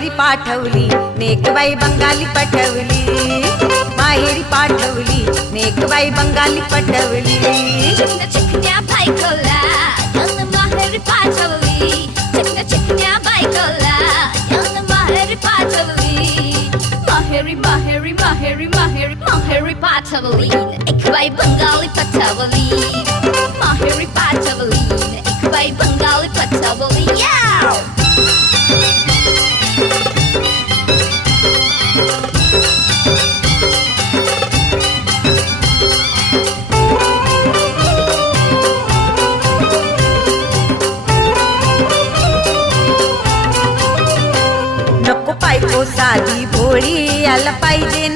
माहेरी पाठवली नेकबाई बंगाली पटवली, माहेरी पाठवली नेकबाई बंगाली पटवली. चिकन्या चिकन्या बायकोला यानं माहेरी पाठवली, चिकन्या चिकन्या बायकोला यानं माहेरी पाठवली. माहेरी माहेरी माहेरी माहेरी माहेरी पाठवली नेकबाई बंगाली पटवली, माहेरी पाठवली नेकबाई बंगाली पटवली. नको बायको साधी भोळी, याला पाहिजे